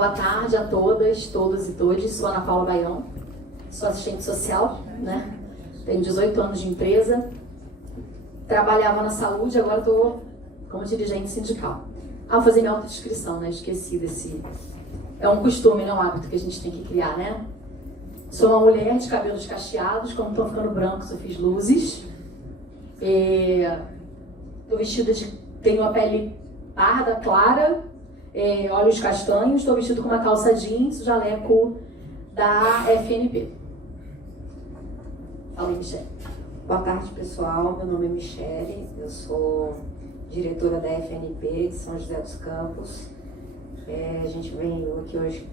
Boa tarde a todas, todos e todes. Sou Ana Paula Baião, sou assistente social, né? Tenho 18 anos de empresa. Trabalhava na saúde, agora estou como dirigente sindical. Vou fazer minha autodescrição, né? Esqueci desse... É um costume, não é um hábito que a gente tem que criar, né? Sou uma mulher de cabelos cacheados, quando estão ficando brancos eu fiz luzes. Estou vestida de... Tenho a pele parda, clara, olhos castanhos, estou vestido com uma calça jeans, jaleco da FNP. Fala aí, Michele. Boa tarde, pessoal. Meu nome é Michele, eu sou diretora da FNP de São José dos Campos. A gente veio aqui hoje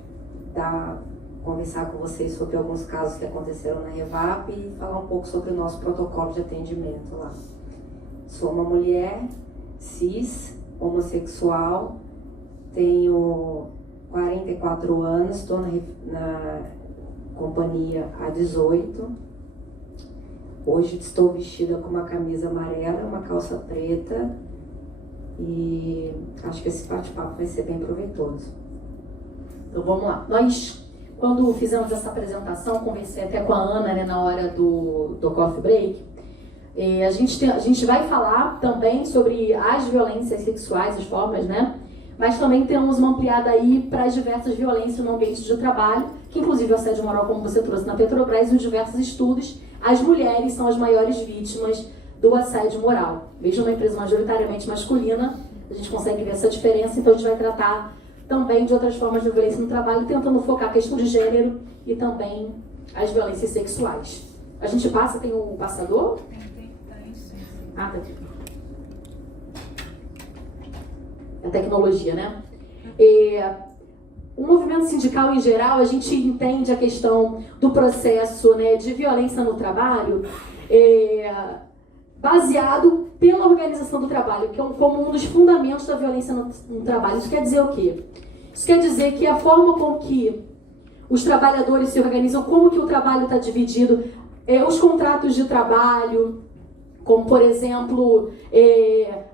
conversar com vocês sobre alguns casos que aconteceram na Revap e falar um pouco sobre o nosso protocolo de atendimento lá. Sou uma mulher cis, homossexual, tenho 44 anos, estou na companhia há 18. Hoje estou vestida com uma camisa amarela, uma calça preta e acho que esse bate-papo vai ser bem proveitoso. Então vamos lá. Nós, quando fizemos essa apresentação, conversei até com a Ana, né, na hora do coffee break. A gente vai falar também sobre as violências sexuais, as formas, né? Mas também temos uma ampliada aí para as diversas violências no ambiente de trabalho, que inclusive o assédio moral, como você trouxe na Petrobras, em diversos estudos, as mulheres são as maiores vítimas do assédio moral. Mesmo numa empresa majoritariamente masculina, a gente consegue ver essa diferença, então a gente vai tratar também de outras formas de violência no trabalho, tentando focar a questão de gênero e também as violências sexuais. A gente passa, tem o passador? Ah, tá aqui. A tecnologia, né? O movimento sindical em geral, a gente entende a questão do processo, né, de violência no trabalho baseado pela organização do trabalho, que é como um dos fundamentos da violência no trabalho. Isso quer dizer o quê? Isso quer dizer que a forma com que os trabalhadores se organizam, como que o trabalho está dividido, os contratos de trabalho, como, por exemplo,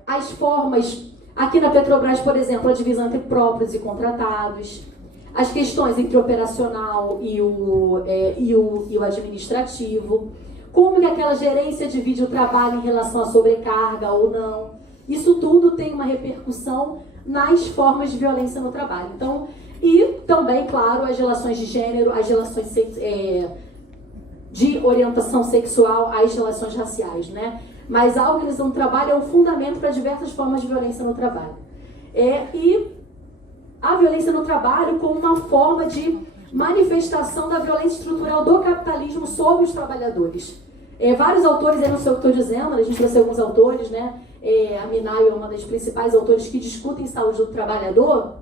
as formas... Aqui na Petrobras, por exemplo, a divisão entre próprios e contratados, as questões entre o operacional e o administrativo, como que aquela gerência divide o trabalho em relação à sobrecarga ou não. Isso tudo tem uma repercussão nas formas de violência no trabalho. Então, e também, claro, as relações de gênero, as relações de orientação sexual, as relações raciais, né? Mas a organização do trabalho é o fundamento para diversas formas de violência no trabalho. E a violência no trabalho como uma forma de manifestação da violência estrutural do capitalismo sobre os trabalhadores. Vários autores, eu não sei o que estou dizendo, a gente trouxe alguns autores, né? A Minayo é uma das principais autores que discutem saúde do trabalhador,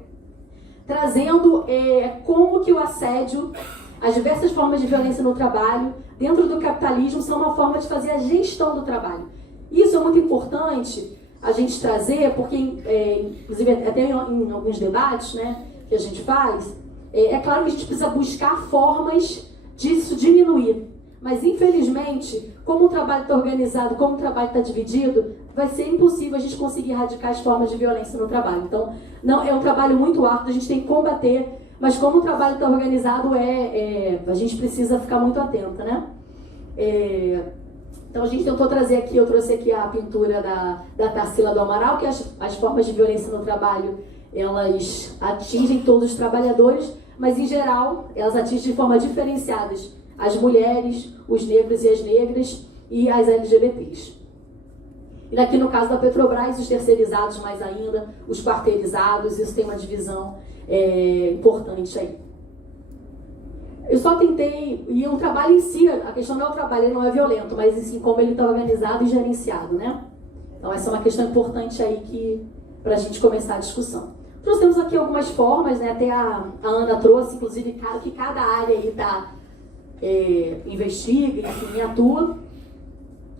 trazendo como que o assédio, as diversas formas de violência no trabalho, dentro do capitalismo, são uma forma de fazer a gestão do trabalho. Isso é muito importante a gente trazer, porque, inclusive, até em alguns debates, né, que a gente faz, é claro que a gente precisa buscar formas disso diminuir. Mas, infelizmente, como o trabalho está organizado, como o trabalho está dividido, vai ser impossível a gente conseguir erradicar as formas de violência no trabalho. Então, não, é um trabalho muito árduo, a gente tem que combater. Mas como o trabalho está organizado, a gente precisa ficar muito atenta, né? Então a gente tentou trazer aqui, eu trouxe aqui a pintura da Tarsila do Amaral, que as formas de violência no trabalho, elas atingem todos os trabalhadores, mas em geral, elas atingem de forma diferenciadas as mulheres, os negros e as negras e as LGBTs. E aqui no caso da Petrobras, os terceirizados mais ainda, os quarteirizados, isso tem uma divisão importante aí. Eu só tentei, e o trabalho em si, a questão não é o trabalho, ele não é violento, mas sim como ele está organizado e gerenciado, né? Então essa é uma questão importante aí para a gente começar a discussão. Trouxemos aqui algumas formas, né? Até a Ana trouxe, inclusive, que cada área aí investiga, enfim, atua.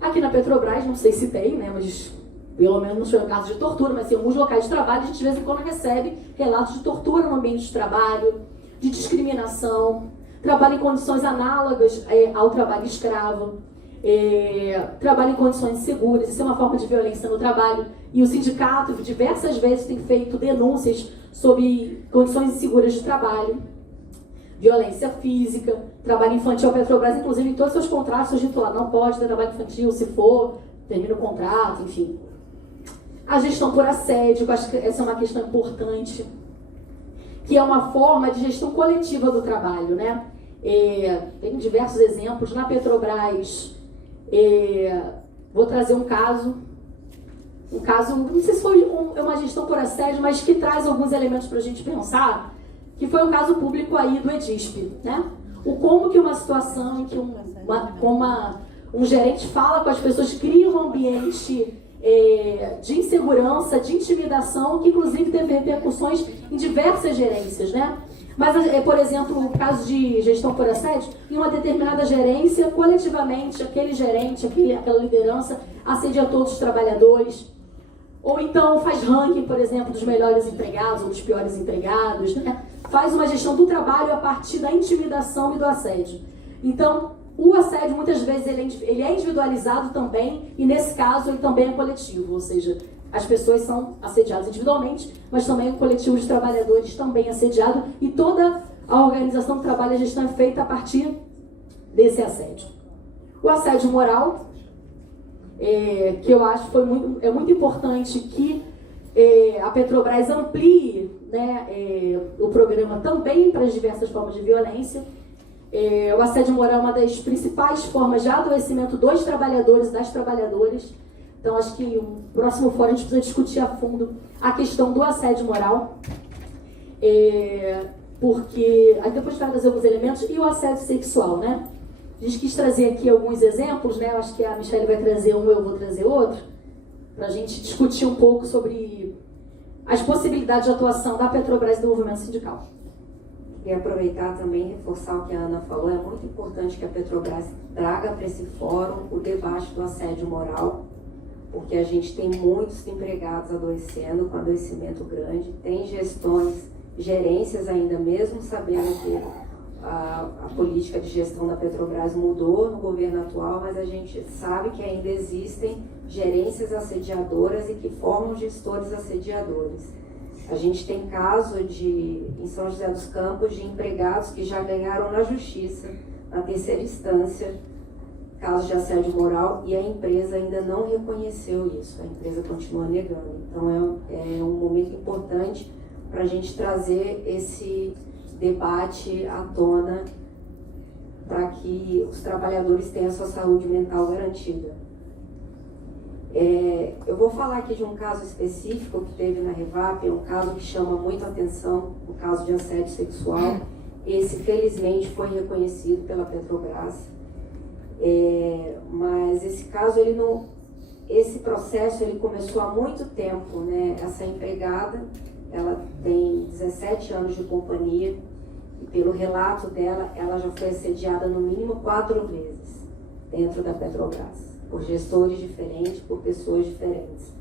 Aqui na Petrobras, não sei se tem, né? Mas pelo menos não foi o caso de tortura, mas em alguns locais de trabalho a gente de vez em quando recebe relatos de tortura no ambiente de trabalho, de discriminação, trabalho em condições análogas ao trabalho escravo, trabalho em condições inseguras. Isso é uma forma de violência no trabalho. E o sindicato diversas vezes tem feito denúncias sobre condições inseguras de trabalho, violência física, trabalho infantil. A Petrobras, inclusive, em todos os seus contratos, surgiu lá, não pode ter trabalho infantil, se for, termina o contrato, enfim. A gestão por assédio, eu acho que essa é uma questão importante, que é uma forma de gestão coletiva do trabalho, né? Tem diversos exemplos. Na Petrobras, vou trazer um caso, não sei se foi uma gestão por assédio, mas que traz alguns elementos para a gente pensar, que foi um caso público aí do EDISP, né? Como que uma situação em que um gerente fala com as pessoas, cria um ambiente de insegurança, de intimidação, que inclusive teve repercussões em diversas gerências, né? Mas, por exemplo, o caso de gestão por assédio, em uma determinada gerência, coletivamente, aquele gerente, aquela liderança assedia todos os trabalhadores. Ou então faz ranking, por exemplo, dos melhores empregados ou dos piores empregados, né? Faz uma gestão do trabalho a partir da intimidação e do assédio. Então, o assédio, muitas vezes, ele é individualizado também, e nesse caso, ele também é coletivo, ou seja, as pessoas são assediadas individualmente, mas também o coletivo de trabalhadores também é assediado, e toda a organização do trabalho e a gestão é feita a partir desse assédio. O assédio moral, que eu acho é muito importante que a Petrobras amplie, né, o programa também para as diversas formas de violência. O assédio moral é uma das principais formas de adoecimento dos trabalhadores e das trabalhadoras. Então, acho que no próximo fórum a gente precisa discutir a fundo a questão do assédio moral, porque aí depois vai trazer alguns elementos, e o assédio sexual, né? A gente quis trazer aqui alguns exemplos, né? Eu acho que a Michelle vai trazer um, eu vou trazer outro, para a gente discutir um pouco sobre as possibilidades de atuação da Petrobras e do movimento sindical. E aproveitar também, reforçar o que a Ana falou, é muito importante que a Petrobras traga para esse fórum o debate do assédio moral, porque a gente tem muitos empregados adoecendo, com adoecimento grande, tem gerências ainda, mesmo sabendo que a política de gestão da Petrobras mudou no governo atual, mas a gente sabe que ainda existem gerências assediadoras e que formam gestores assediadores. A gente tem caso em São José dos Campos de empregados que já ganharam na justiça, na terceira instância, casos de assédio moral, e a empresa ainda não reconheceu isso, a empresa continua negando. Então é um momento importante para a gente trazer esse debate à tona para que os trabalhadores tenham a sua saúde mental garantida. Eu vou falar aqui de um caso específico que teve na Revap, é um caso que chama muito a atenção, o caso de assédio sexual. Esse, felizmente, foi reconhecido pela Petrobras, mas esse caso, esse processo ele começou há muito tempo, né? Essa empregada, ela tem 17 anos de companhia, e pelo relato dela, ela já foi assediada no mínimo 4 vezes dentro da Petrobras, por gestores diferentes, por pessoas diferentes,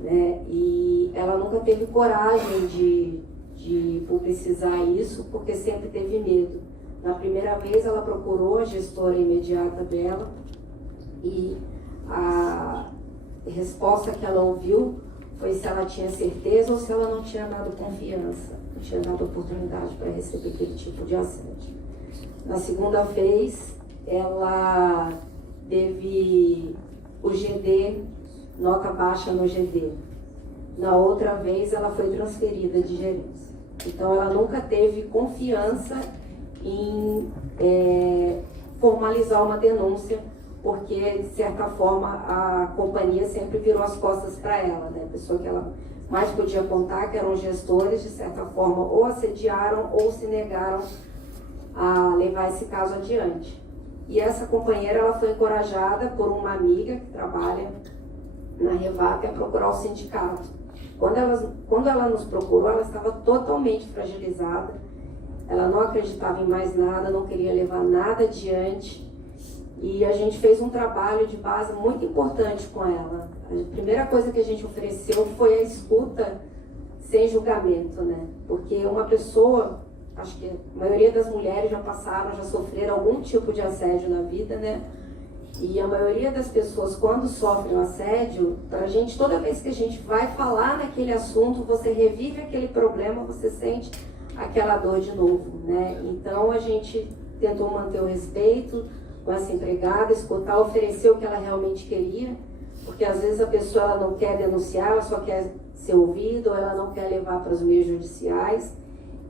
né? E ela nunca teve coragem de publicizar isso, porque sempre teve medo. Na primeira vez, ela procurou a gestora imediata dela, e a resposta que ela ouviu foi se ela tinha certeza ou se ela não tinha dado confiança, não tinha dado oportunidade para receber aquele tipo de assédio. Na segunda vez, ela teve o GD, nota baixa no GD. Na outra vez, ela foi transferida de gerência. Então, ela nunca teve confiança em formalizar uma denúncia, porque, de certa forma, a companhia sempre virou as costas para ela, né? A pessoa que ela mais podia contar, que eram gestores, de certa forma, ou assediaram ou se negaram a levar esse caso adiante. E essa companheira, ela foi encorajada por uma amiga que trabalha na Revap a procurar o sindicato. Quando ela nos procurou, ela estava totalmente fragilizada, ela não acreditava em mais nada, não queria levar nada adiante, e a gente fez um trabalho de base muito importante com ela. A primeira coisa que a gente ofereceu foi a escuta sem julgamento, né? Porque uma pessoa, acho que a maioria das mulheres já passaram, já sofreram algum tipo de assédio na vida, né? E a maioria das pessoas, quando sofrem um assédio, pra gente, toda vez que a gente vai falar naquele assunto, você revive aquele problema, você sente aquela dor de novo, né? Então a gente tentou manter o respeito com essa empregada, escutar, oferecer o que ela realmente queria, porque às vezes a pessoa ela não quer denunciar, ela só quer ser ouvida, ou ela não quer levar para os meios judiciais.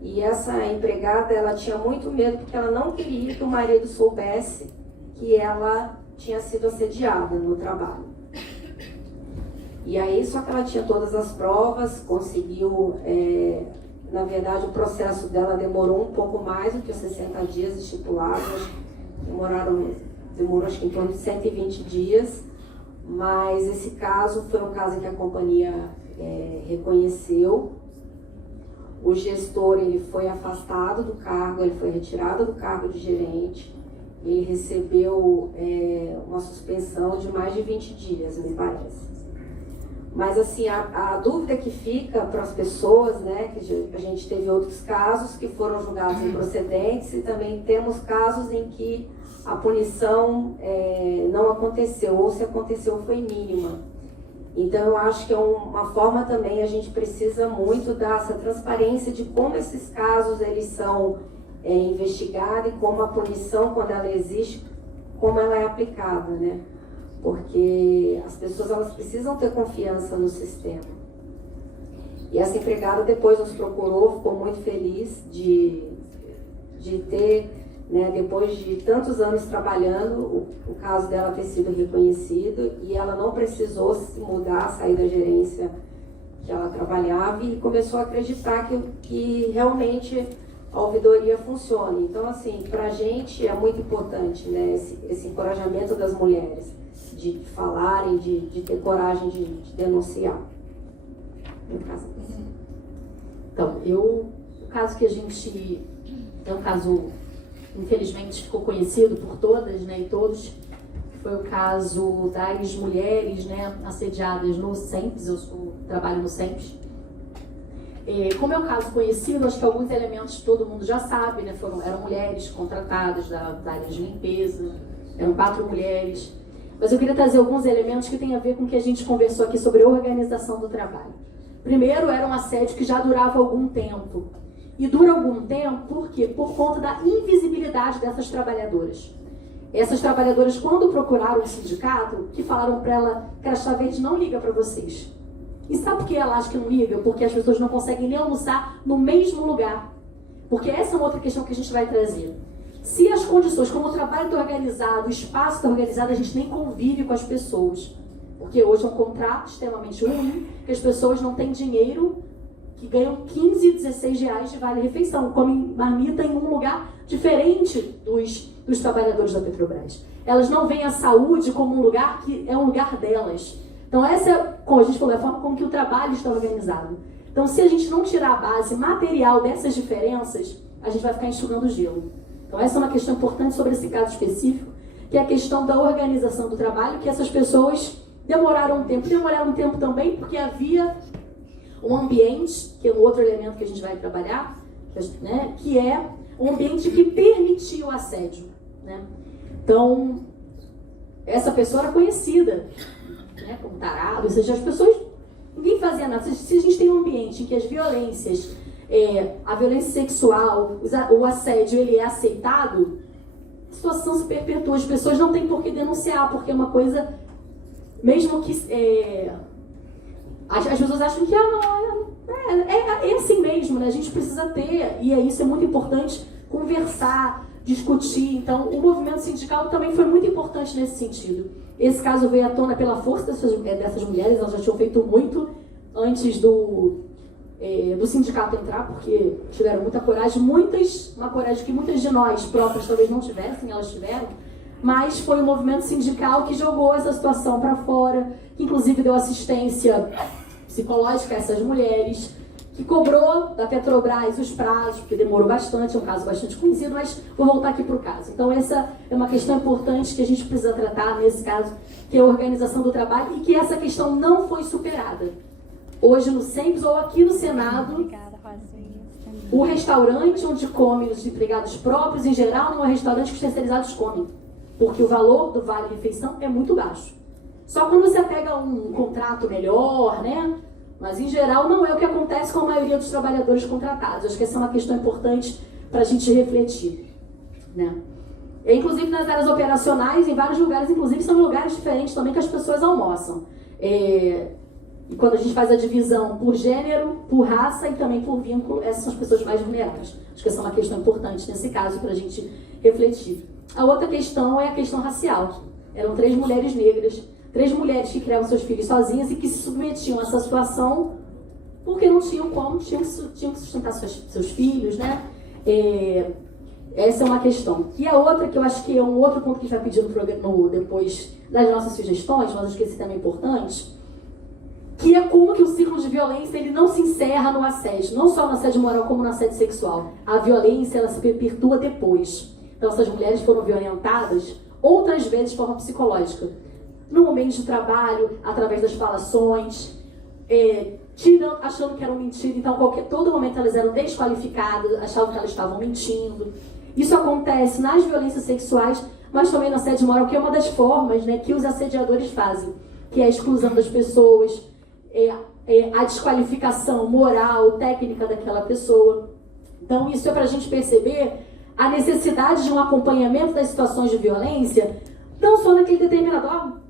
E essa empregada, ela tinha muito medo, porque ela não queria que o marido soubesse que ela tinha sido assediada no trabalho. E aí, só que ela tinha todas as provas, conseguiu, na verdade, o processo dela demorou um pouco mais do que os 60 dias estipulados, demorou acho que em torno de 120 dias, mas esse caso foi um caso que a companhia reconheceu. O gestor, ele foi afastado do cargo, ele foi retirado do cargo de gerente, ele recebeu uma suspensão de mais de 20 dias, me parece. Mas assim, a dúvida que fica para as pessoas, né, que a gente teve outros casos que foram julgados improcedentes e também temos casos em que a punição não aconteceu, ou se aconteceu foi mínima. Então eu acho que é uma forma também, a gente precisa muito dessa transparência de como esses casos eles são investigados e como a punição, quando ela existe, como ela é aplicada, né? Porque as pessoas elas precisam ter confiança no sistema. E essa empregada depois nos procurou, ficou muito feliz de ter, né, depois de tantos anos trabalhando, o caso dela ter sido reconhecido e ela não precisou se mudar, sair da gerência que ela trabalhava e começou a acreditar que realmente a ouvidoria funciona. Então, assim, pra gente é muito importante, né, esse encorajamento das mulheres de falarem, de ter coragem de denunciar. Então, o caso que a gente... É um caso, infelizmente, ficou conhecido por todas, né, e todos. Foi o caso das mulheres, né, assediadas no SEMPS. Eu trabalho no SEMPS. Como é um caso conhecido, acho que alguns elementos todo mundo já sabe, né, eram mulheres contratadas da área de limpeza, eram 4 mulheres. Mas eu queria trazer alguns elementos que têm a ver com o que a gente conversou aqui sobre a organização do trabalho. Primeiro, era um assédio que já durava algum tempo. E dura algum tempo por quê? Por conta da invisibilidade dessas trabalhadoras. Essas trabalhadoras, quando procuraram o sindicato, que falaram para ela que a Chavete não liga para vocês. E sabe por que ela acha que não liga? Porque as pessoas não conseguem nem almoçar no mesmo lugar. Porque essa é uma outra questão que a gente vai trazer. Se as condições, como o trabalho está organizado, o espaço está organizado, a gente nem convive com as pessoas. Porque hoje é um contrato extremamente ruim, que as pessoas não têm dinheiro, que ganham 15, 16 reais de vale-refeição, comem marmita em um lugar diferente dos trabalhadores da Petrobras. Elas não veem a saúde como um lugar que é um lugar delas. Então essa, como a gente falou, é a forma como que o trabalho está organizado. Então se a gente não tirar a base material dessas diferenças, a gente vai ficar enxugando gelo. Então essa é uma questão importante sobre esse caso específico, que é a questão da organização do trabalho, que essas pessoas demoraram um tempo também porque havia um ambiente, que é um outro elemento que a gente vai trabalhar, né, que é um ambiente que permitia o assédio, né? Então, essa pessoa era conhecida, né, como tarado, ou seja, as pessoas, ninguém fazia nada. Se a gente tem um ambiente em que as violências, a violência sexual, o assédio, ele é aceitado, a situação se perpetua, as pessoas não têm por que denunciar, porque é uma coisa, mesmo que... As pessoas acham que é assim mesmo, né? A gente precisa ter, e isso é muito importante, conversar, discutir. Então, o movimento sindical também foi muito importante nesse sentido. Esse caso veio à tona pela força dessas mulheres, elas já tinham feito muito antes do sindicato entrar, porque tiveram muita coragem, uma coragem que muitas de nós próprias talvez não tivessem, elas tiveram, mas foi o movimento sindical que jogou essa situação para fora, que inclusive deu assistência psicológica a essas mulheres, que cobrou da Petrobras os prazos, porque demorou bastante, é um caso bastante conhecido, mas vou voltar aqui para o caso. Então essa é uma questão importante que a gente precisa tratar nesse caso, que é a organização do trabalho, e que essa questão não foi superada. Hoje no SEMPS ou aqui no Senado, o restaurante onde comem os empregados próprios, em geral, não é restaurante que os terceirizados comem. porque o valor do vale-refeição é muito baixo. Só quando você pega um contrato melhor, né? Mas, em geral, não é o que acontece com a maioria dos trabalhadores contratados. Acho que essa é uma questão importante para a gente refletir, né? E, inclusive, nas áreas operacionais, em vários lugares, inclusive, são lugares diferentes também que as pessoas almoçam. E quando a gente faz a divisão por gênero, por raça e também por vínculo, essas são as pessoas mais vulneráveis. Acho que essa é uma questão importante nesse caso para a gente refletir. A outra questão é a questão racial. Eram 3 mulheres negras, 3 mulheres que criavam seus filhos sozinhas e que se submetiam a essa situação porque não tinham como, tinham que sustentar seus filhos, né? Essa é uma questão. E a outra, que eu acho que é um outro ponto que a gente vai pedir no programa, depois das nossas sugestões, mas acho que esse também é importante, que é como que o ciclo de violência ele não se encerra no assédio, não só no assédio moral como no assédio sexual. A violência ela se perpetua depois. Então essas mulheres foram violentadas outras vezes de forma psicológica, no ambiente de trabalho, através das falações, achando que eram mentiras. Então todo momento elas eram desqualificadas, achavam que elas estavam mentindo. Isso acontece nas violências sexuais, mas também no assédio moral, que é uma das formas, né, que os assediadores fazem, que é a exclusão das pessoas, a desqualificação moral, técnica daquela pessoa. Então isso é para a gente perceber a necessidade de um acompanhamento das situações de violência, não só naquele determinado,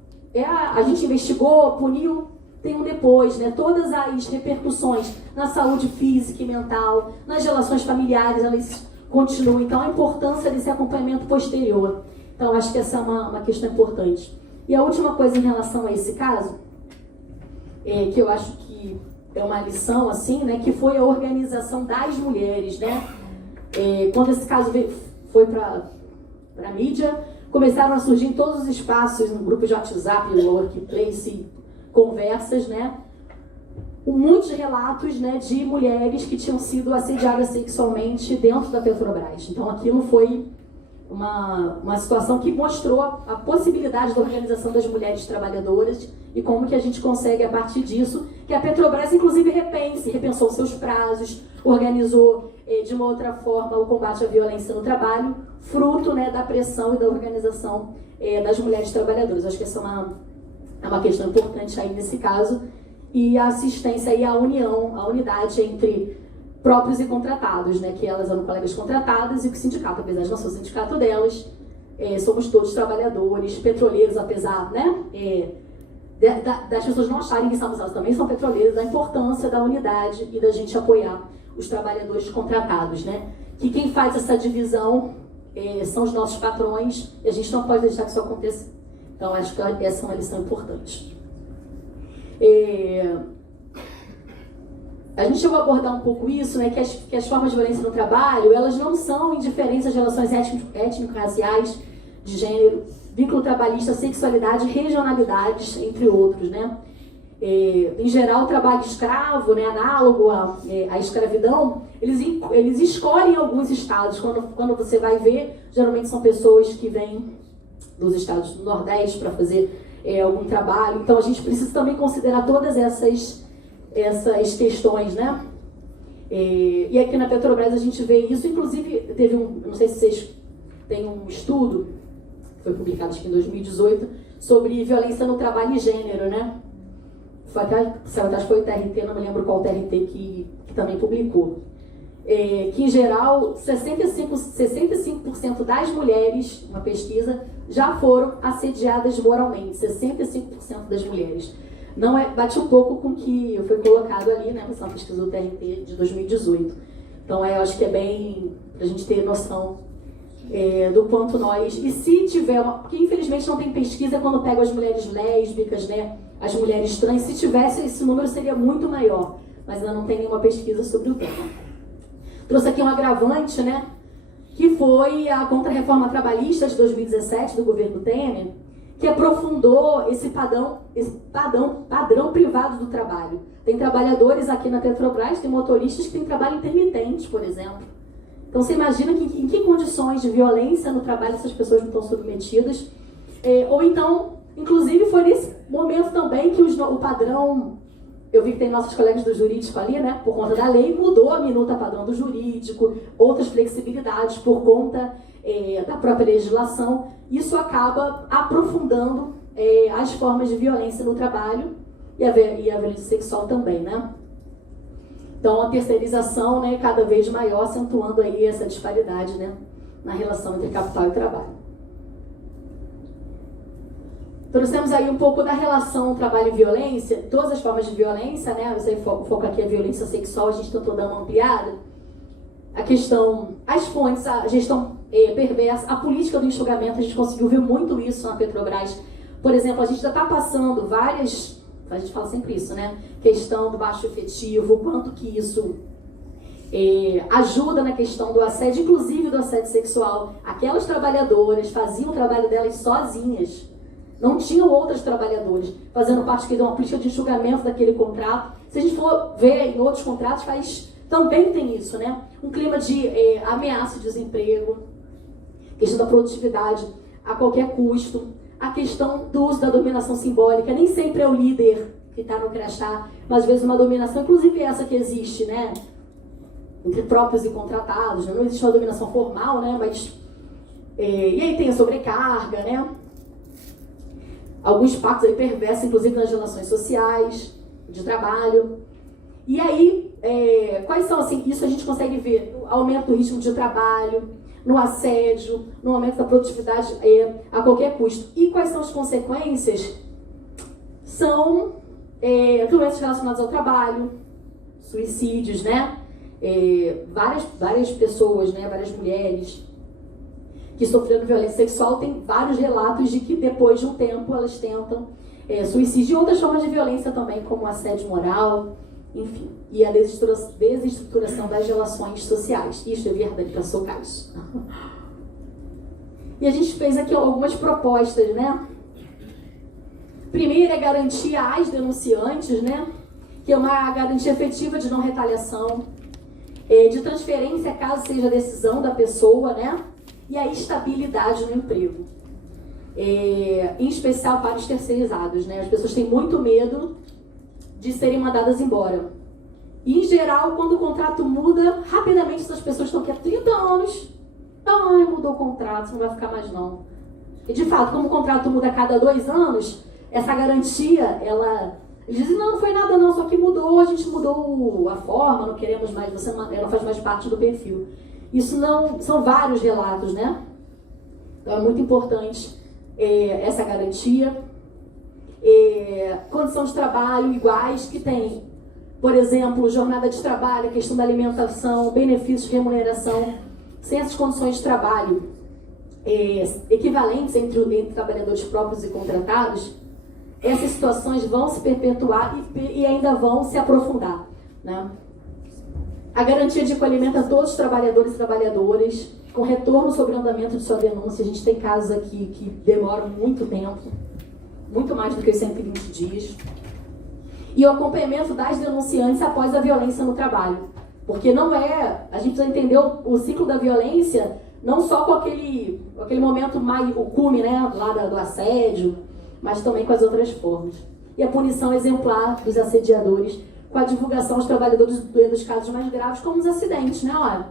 a gente investigou, puniu, tem um depois, né? Todas as repercussões na saúde física e mental, nas relações familiares, elas continuam. Então a importância desse acompanhamento posterior. Então acho que essa é uma questão importante. E a última coisa em relação a esse caso, que eu acho que é uma lição, assim, né, que foi a organização das mulheres, né? Quando esse caso foi para a mídia, começaram a surgir em todos os espaços, no grupo de WhatsApp, no Workplace, conversas, né? Muitos relatos, né, de mulheres que tinham sido assediadas sexualmente dentro da Petrobras. Então aquilo foi uma situação que mostrou a possibilidade da organização das mulheres trabalhadoras e como que a gente consegue, a partir disso, que a Petrobras, inclusive, repensou seus prazos, organizou de uma outra forma o combate à violência no trabalho, fruto, né, da pressão e da organização das mulheres trabalhadoras. Acho que essa é uma questão importante aí nesse caso. E a assistência e a união, a unidade entre próprios e contratados, né? Que elas eram colegas contratadas e que o sindicato, apesar de não ser o sindicato delas, somos todos trabalhadores, petroleiros, apesar, né? Das pessoas não acharem que somos elas também são petroleiros, da importância da unidade e da gente apoiar os trabalhadores contratados, né? Que quem faz essa divisão são os nossos patrões e a gente não pode deixar que isso aconteça. Então, acho que essa é uma lição importante. A gente chegou a abordar um pouco isso, né, que as formas de violência no trabalho, elas não são indiferentes às relações étnico-raciais, de gênero, vínculo trabalhista, sexualidade, regionalidades, entre outros, né. Em geral, o trabalho escravo, né, análogo à escravidão, eles escolhem alguns estados. Quando você vai ver, geralmente são pessoas que vêm dos estados do Nordeste para fazer algum trabalho. Então, a gente precisa também considerar todas essas questões, né? E aqui na Petrobras a gente vê isso. Inclusive, teve não sei se vocês têm um estudo, foi publicado acho que em 2018, sobre violência no trabalho e gênero, né? Acho que foi o TRT, não me lembro qual TRT que também publicou. Que em geral 65% das mulheres, uma pesquisa, já foram assediadas moralmente, 65% das mulheres. Não bate um pouco com o que foi colocado ali, né, nessa pesquisa do TRT de 2018. Então eu acho que é bem para a gente ter noção do quanto nós, e se tiver porque infelizmente não tem pesquisa quando pega as mulheres lésbicas, né, as mulheres trans. Se tivesse, esse número seria muito maior, mas ainda não tem nenhuma pesquisa sobre o tema. Trouxe aqui um agravante, né, que foi a Contra-Reforma Trabalhista de 2017 do governo Temer, que aprofundou esse padrão privado do trabalho. Tem trabalhadores aqui na Petrobras, tem motoristas que têm trabalho intermitente, por exemplo. Então você imagina em que condições de violência no trabalho essas pessoas não estão submetidas. Ou então, inclusive foi nesse momento também que o padrão, eu vi que tem nossos colegas do jurídico ali, né, por conta da lei, mudou a minuta padrão do jurídico, outras flexibilidades por conta da própria legislação, isso acaba aprofundando as formas de violência no trabalho e a violência sexual também, né? Então, a terceirização, né, cada vez maior, acentuando aí essa disparidade, né, na relação entre capital e trabalho. Trouxemos aí um pouco da relação trabalho e violência, todas as formas de violência, né, o foco aqui é a violência sexual, a gente tentou dar uma ampliada. A questão, as fontes, a gestão perversa, a política do enxugamento, a gente conseguiu ver muito isso na Petrobras. Por exemplo, a gente já está passando várias... A gente fala sempre isso, né? Questão do baixo efetivo, o quanto que isso ajuda na questão do assédio, inclusive do assédio sexual. Aquelas trabalhadoras faziam o trabalho delas sozinhas. Não tinham outras trabalhadoras fazendo parte de uma política de enxugamento daquele contrato. Se a gente for ver em outros contratos, também tem isso, né? Um clima de ameaça de desemprego, questão da produtividade a qualquer custo. A questão do uso da dominação simbólica, nem sempre é o líder que está no crachá, mas às vezes uma dominação, inclusive essa que existe, né, entre próprios e contratados, né? Não existe uma dominação formal, né, mas... e aí tem a sobrecarga, né, alguns pactos aí perversos, inclusive nas relações sociais, de trabalho. E aí, quais são, assim, isso a gente consegue ver, o aumento do ritmo de trabalho, no assédio, no aumento da produtividade a qualquer custo. E quais são as consequências? São doenças relacionadas ao trabalho, suicídios, né? Várias pessoas, né? Várias mulheres que sofreram violência sexual, tem vários relatos de que depois de um tempo elas tentam suicídio e outras formas de violência também, como assédio moral, enfim, e a desestruturação das relações sociais. Isso é verdade para Socais. E a gente fez aqui algumas propostas, né? Primeiro é garantir às denunciantes, né? Que é uma garantia efetiva de não retaliação, de transferência caso seja a decisão da pessoa, né? E a estabilidade no emprego. Em especial para os terceirizados, né? As pessoas têm muito medo de serem mandadas embora. E, em geral, quando o contrato muda, rapidamente essas pessoas estão aqui há 30 anos. Ai, mudou o contrato, não vai ficar mais não. E, de fato, como o contrato muda a cada 2 anos, essa garantia, eles dizem, não foi nada não, só que mudou, a gente mudou a forma, não queremos mais, ela faz mais parte do perfil. Isso não, são vários relatos, né? Então, é muito importante essa garantia. Condição de trabalho iguais, que tem, por exemplo, jornada de trabalho, questão da alimentação, benefícios, remuneração, sem essas condições de trabalho equivalentes entre trabalhadores próprios e contratados, essas situações vão se perpetuar e ainda vão se aprofundar, né? A garantia de acolhimento a todos os trabalhadores e trabalhadoras, com retorno sobre o andamento de sua denúncia. A gente tem casos aqui que demoram muito tempo, muito mais do que os 120 dias. E o acompanhamento das denunciantes após a violência no trabalho. Porque não é... A gente precisa entender o ciclo da violência, não só com aquele momento mais... o cume, né, lá do assédio, mas também com as outras formas. E a punição exemplar dos assediadores, com a divulgação aos trabalhadores dos casos mais graves, como os acidentes, né? Olha,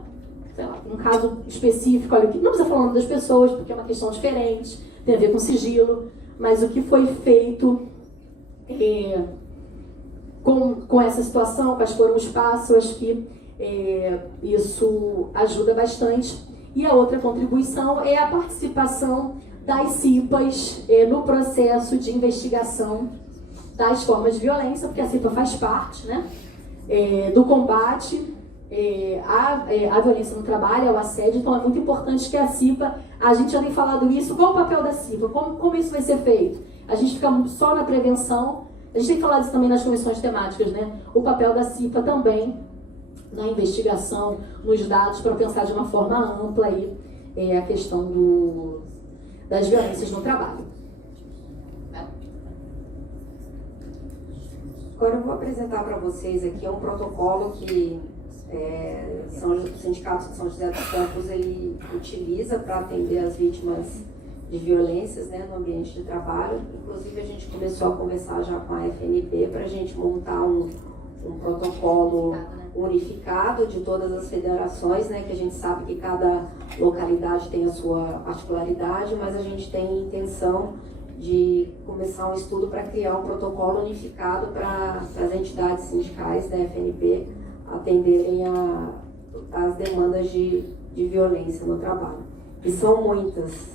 sei lá, um caso específico, olha, não precisa falar o nome das pessoas, porque é uma questão diferente, tem a ver com sigilo, mas o que foi feito com essa situação, quais foram os passos, eu acho que isso ajuda bastante. E a outra contribuição é a participação das CIPAs no processo de investigação das formas de violência, porque a CIPA faz parte, né, do combate à violência no trabalho, ao assédio. Então é muito importante que a CIPA, a gente já tem falado isso, qual o papel da CIPA, como isso vai ser feito? A gente fica só na prevenção, a gente tem falado isso também nas comissões temáticas, né? O papel da CIPA também na investigação, nos dados, para pensar de uma forma ampla aí, a questão das violências no trabalho. Agora eu vou apresentar para vocês aqui um protocolo que o Sindicato de São José dos Campos ele utiliza para atender as vítimas de violências, né, no ambiente de trabalho. Inclusive a gente começou a conversar já com a FNP para a gente montar um protocolo unificado de todas as federações, né, que a gente sabe que cada localidade tem a sua particularidade, mas a gente tem intenção de começar um estudo para criar um protocolo unificado para as entidades sindicais da FNP atenderem as demandas de violência no trabalho. E são muitas.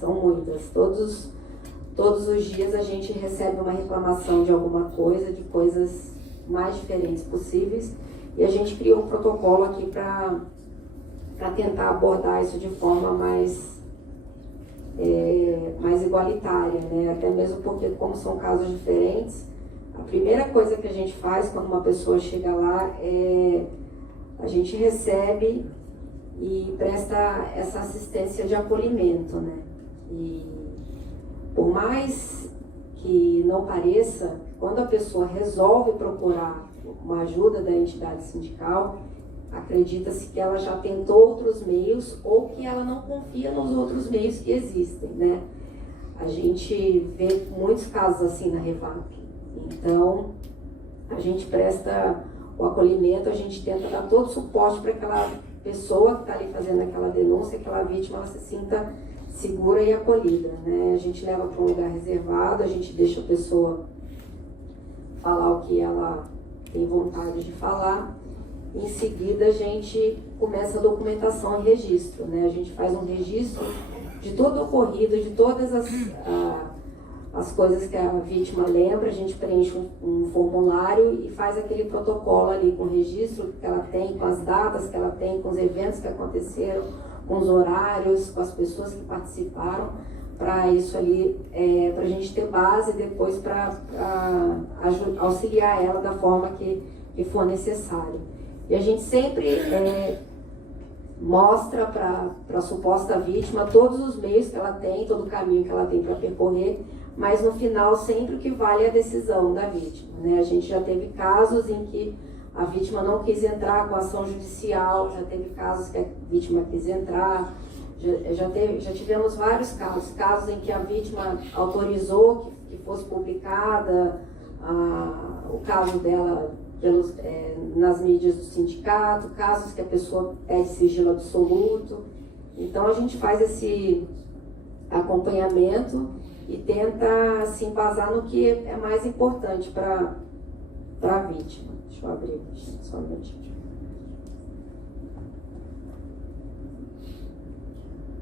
Todos os dias a gente recebe uma reclamação de alguma coisa, de coisas mais diferentes possíveis, e a gente criou um protocolo aqui para tentar abordar isso de forma mais igualitária, né? Até mesmo porque, como são casos diferentes, a primeira coisa que a gente faz quando uma pessoa chega lá a gente recebe e presta essa assistência de acolhimento, né? E por mais que não pareça, quando a pessoa resolve procurar uma ajuda da entidade sindical, acredita-se que ela já tentou outros meios ou que ela não confia nos outros meios que existem, né? A gente vê muitos casos assim na Revap. Então, a gente presta o acolhimento, a gente tenta dar todo o suporte para aquela pessoa que está ali fazendo aquela denúncia, aquela vítima, ela se sinta segura e acolhida, né? A gente leva para um lugar reservado, a gente deixa a pessoa falar o que ela tem vontade de falar. Em seguida, a gente começa a documentação e registro, né? A gente faz um registro de todo o ocorrido, de todas as coisas que a vítima lembra. A gente preenche um formulário e faz aquele protocolo ali com o registro que ela tem, com as datas que ela tem, com os eventos que aconteceram, com os horários, com as pessoas que participaram, para isso ali, para a gente ter base depois para auxiliar ela da forma que for necessário. E a gente sempre mostra para a suposta vítima todos os meios que ela tem, todo o caminho que ela tem para percorrer, mas no final sempre o que vale é a decisão da vítima, né? A gente já teve casos em que a vítima não quis entrar com ação judicial, já teve casos que a vítima quis entrar, já tivemos vários casos em que a vítima autorizou que fosse publicada o caso dela nas mídias do sindicato, casos que a pessoa pede sigilo absoluto. Então a gente faz esse acompanhamento e tenta se embasar no que é mais importante para a vítima. Deixa eu abrir só um minutinho.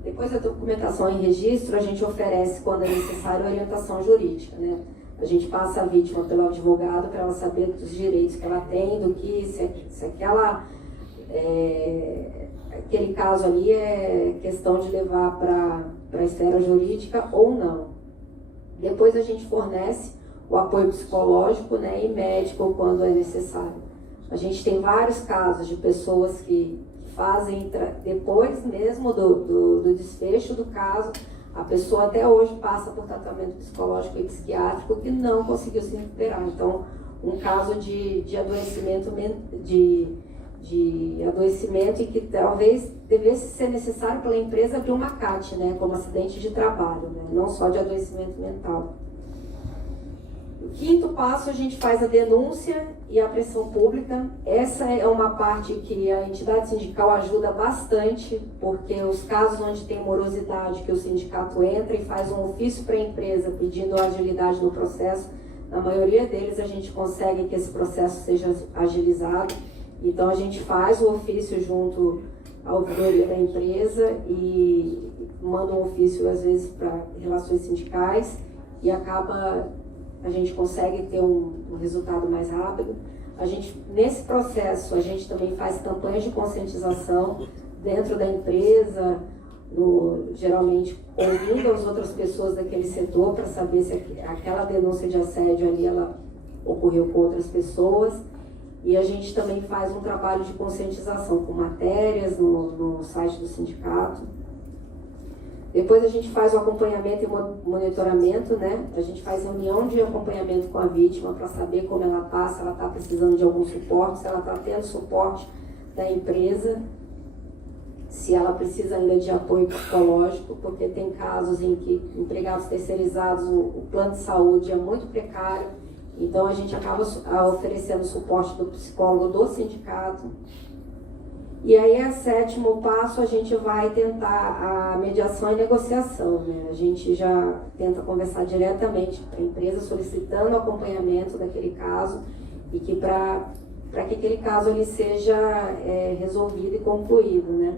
Depois da documentação e registro, a gente oferece, quando é necessário, orientação jurídica, né? A gente passa a vítima pelo advogado para ela saber dos direitos que ela tem, do que se aquele caso ali é questão de levar para a esfera jurídica ou não. Depois a gente fornece o apoio psicológico, né, e médico quando é necessário. A gente tem vários casos de pessoas que fazem, depois mesmo do desfecho do caso, a pessoa até hoje passa por tratamento psicológico e psiquiátrico que não conseguiu se recuperar. Então, um caso de adoecimento, de adoecimento e que talvez devesse ser necessário pela empresa abrir uma CAT, né, como acidente de trabalho, né, não só de adoecimento mental. O quinto passo, a gente faz a denúncia e a pressão pública. Essa é uma parte que a entidade sindical ajuda bastante, porque os casos onde tem morosidade, que o sindicato entra e faz um ofício para a empresa pedindo agilidade no processo, na maioria deles a gente consegue que esse processo seja agilizado. Então a gente faz o ofício junto à ouvidoria da empresa e manda um ofício às vezes para relações sindicais e a gente consegue ter um resultado mais rápido. Nesse processo, a gente também faz campanhas de conscientização dentro da empresa, geralmente ouvindo as outras pessoas daquele setor para saber se aquela denúncia de assédio ali ela ocorreu com outras pessoas. E a gente também faz um trabalho de conscientização com matérias no site do sindicato. Depois a gente faz o acompanhamento e monitoramento, né? A gente faz reunião de acompanhamento com a vítima para saber como ela está, se ela está precisando de algum suporte, se ela está tendo suporte da empresa, se ela precisa ainda de apoio psicológico, porque tem casos em que empregados terceirizados, o plano de saúde é muito precário Então, a gente acaba oferecendo suporte do psicólogo do sindicato. E aí, a 7º passo, a gente vai tentar a mediação e negociação, né? A gente já tenta conversar diretamente com a empresa, solicitando o acompanhamento daquele caso, e que para que aquele caso ele seja resolvido e concluído, né?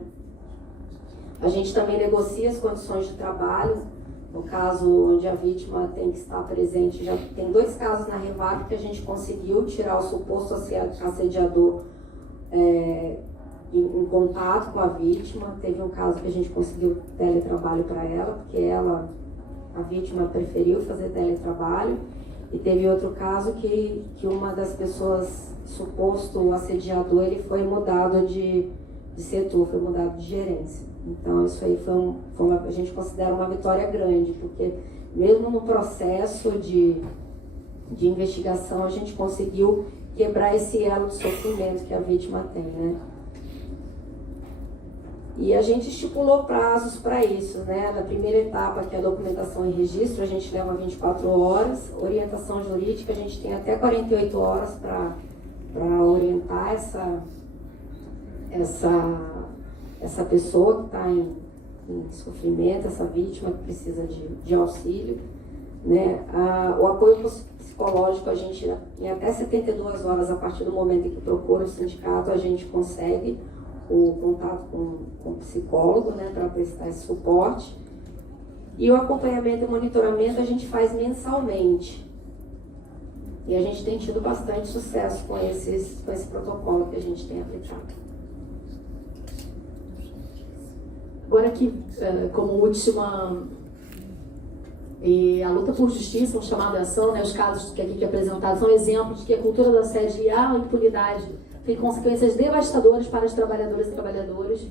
A gente também negocia as condições de trabalho. No caso onde a vítima tem que estar presente, já tem 2 casos na Revap que a gente conseguiu tirar o suposto assediador em contato com a vítima. Teve um caso que a gente conseguiu teletrabalho para ela, porque a vítima preferiu fazer teletrabalho. E teve outro caso que uma das pessoas, suposto assediador, ele foi mudado de setor, foi mudado de gerência. Então isso aí a gente considera uma vitória grande, porque mesmo no processo de investigação a gente conseguiu quebrar esse elo de sofrimento que a vítima tem, né? E a gente estipulou prazos para isso, né? Na primeira etapa, que é a documentação e registro, a gente leva 24 horas. Orientação jurídica, a gente tem até 48 horas para orientar essa pessoa que está em sofrimento, essa vítima que precisa de auxílio, né? O apoio psicológico, a gente, em até 72 horas, a partir do momento em que procura o sindicato, a gente consegue o contato com o psicólogo, né, para prestar esse suporte. E o acompanhamento e monitoramento a gente faz mensalmente. E a gente tem tido bastante sucesso com esse protocolo que a gente tem aplicado. Agora aqui, como última, a luta por justiça, um chamado de ação, né, os casos que aqui apresentados são exemplos de que a cultura do assédio e a impunidade tem consequências devastadoras para as trabalhadoras e trabalhadores.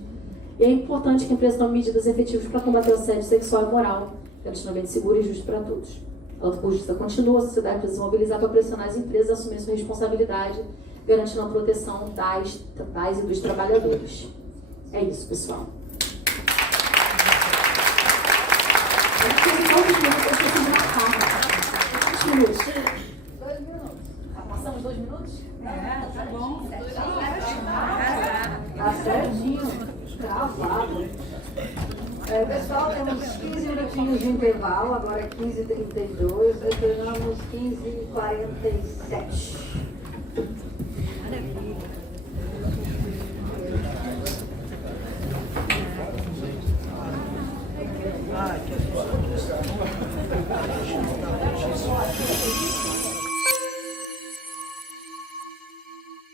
E é importante que a empresa tome medidas efetivas para combater o assédio sexual e moral, garantindo seguro e justo para todos. A luta por justiça continua, a sociedade precisa se mobilizar para pressionar as empresas a assumir sua responsabilidade, garantindo a proteção das e dos trabalhadores. É isso, pessoal. Minutos. 2 minutos. Passamos 2 minutos? Tá bom. Tá certinho. Gravado. Pessoal, temos 15 minutinhos de intervalo, agora é 15h32, retornamos 15h47. Maravilha.